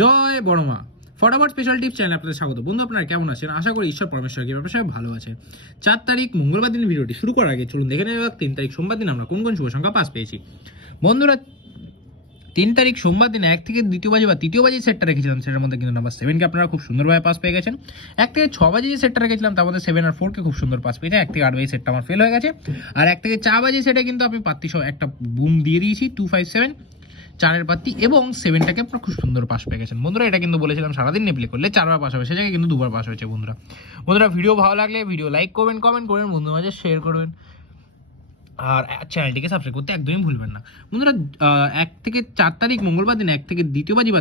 জয় বড়মা ফটাফট special tips চ্যানেলে আপনাদের স্বাগত। বন্ধু আপনারা কেমন আছেন? আশা করি ঈশ্বর পরমেশ্বর কি ব্যাপারে সবাই ভালো আছে। 4 তারিখ মঙ্গলবার দিন ভিডিওটি শুরু করার আগে চলুন দেখে নেওয়া যাক 3 তারিখ সোমবার দিন আমরা কোন কোন শুভ সংখ্যা পাস পেয়েছি। বন্ধুরা 3 তারিখ সোমবার দিন 1 থেকে দ্বিতীয় বাজি বা তৃতীয় বাজি সেটটা রেখেছিলাম, সেটার মধ্যে কিন্তু নাম্বার 7 কে আপনারা খুব সুন্দরভাবে পাস পেয়ে গেছেন। 1 থেকে 6 বাজি যে সেটটা রেখেছিলাম তার মধ্যে 7 আর 4 কে খুব সুন্দর পাস পেয়েছে। 1 থেকে 8 বাজি সেটটা আমার ফেল হয়ে গেছে। আর 1 থেকে 4 বাজি সেটে কিন্তু আমি পাত্তি সহ একটা বুম দিয়ে দিয়েছি 257 চারের পাত্তি এবং 7টাকে আপনারা খুব সুন্দর পাস পেয়ে গেছেন। বন্ধুরা এটা কিন্তু বলেছিলাম সারাদিন নেপ্লে করলে 4বার পাস হবে, সে জায়গায় কিন্তু 2বার পাস হয়েছে। বন্ধুরা ভিডিও ভালো লাগলে ভিডিও লাইক করবেন, কমেন্ট করবেন, বন্ধুদের মাঝে শেয়ার করবেন আর চ্যানেলটিকে সাবস্ক্রাইব করতে একদমই ভুলবেন না। বন্ধুরা 1 থেকে 4 তারিখ মঙ্গলবার দিন 1 থেকে দ্বিতীয় বাজি বা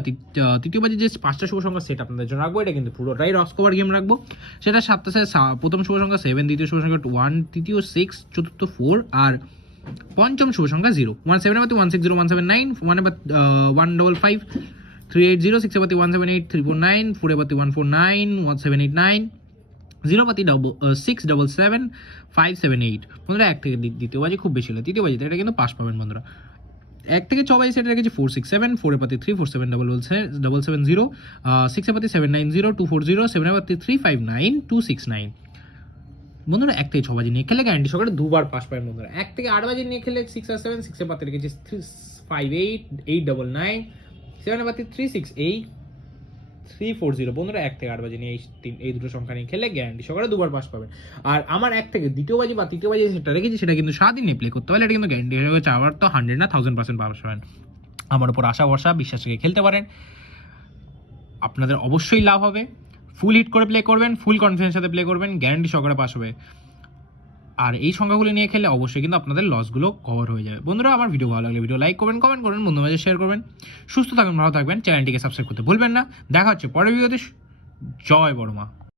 তৃতীয় বাজি যে 5টা শুভ সংখ্যা সেট আপনাদের জন্য রাখবো। এটা কিন্তু পুরোটাই রস কভার গেম রাখবো। সেটা 7টা সাথে প্রথম শুভ সংখ্যা 7, দ্বিতীয় শুভ সংখ্যা 1, তৃতীয় 6, চতুর্থ 4 আর পঞ্চম শুভ সংখ্যা 0। 17 বাতি 160 179, 1 বাতি 155 380, 6 বাতি 178 349, 4 বাতি 149 1789, 0 বাতি 677 578। বন্ধুরা 1 থেকে দ্বিতীয় বাজি খুব বেশি হলো, তৃতীয় বাজিতে এটা কিন্তু পাস পাবেন। বন্ধুরা 1 থেকে 6 বাজি সেটা রেখেছি 467, 4 পাতি 347 770, 6 পাতি 790 240, 7 পাতি 359 269। বন্ধুরা 1 থেকে 6 বাজি নিয়ে খেলে গ্যারান্টি সহকারে দুবার পাস পাবেন। বন্ধুরা 1 থেকে 8 বাজি নিয়ে খেলে 6 আর 7, 6 এর পাতে রেখেছি 358 899, 7 এর পাতে 368 340। বন্ধুরা 1 থেকে 8 বাজি নিয়ে এই দুটো সংখ্যা নিয়ে খেলে গ্যারান্টি সহকারে দুবার পাস পাবেন। আর আমার 1 থেকে দ্বিতীয় বাজি বা তৃতীয় বাজি সেটা রেখেছি সেটা কিন্তু সারাদিন প্লে করতে পারলে এটা কিন্তু গ্যারান্টি হয়ে গেছে। আবার তো 100 না 1000% পাস পাবেন। আমার উপর আশা ভরসা বিশ্বাস রেখে খেলতে পারেন, আপনাদের অবশ্যই লাভ হবে। ফুল হিট করে প্লে করবেন, ফুল কনফিডেন্সের সাথে প্লে করবেন, গ্যারান্টি সহকারে পাস হবে। আর এই সংখ্যাগুলো নিয়ে খেলে অবশ্যই কিন্তু আপনাদের লসগুলো কভার হয়ে যাবে। বন্ধুরা আমার ভিডিও ভালো লাগলে ভিডিও লাইক করবেন, কমেন্ট করবেন, বন্ধুদের মাঝে শেয়ার করবেন। সুস্থ থাকবেন, ভালো থাকবেন, চ্যানেলটিকে সাবস্ক্রাইব করতে ভুলবেন না। দেখা হচ্ছে পরের ভিডিওতে। জয় বড়মা।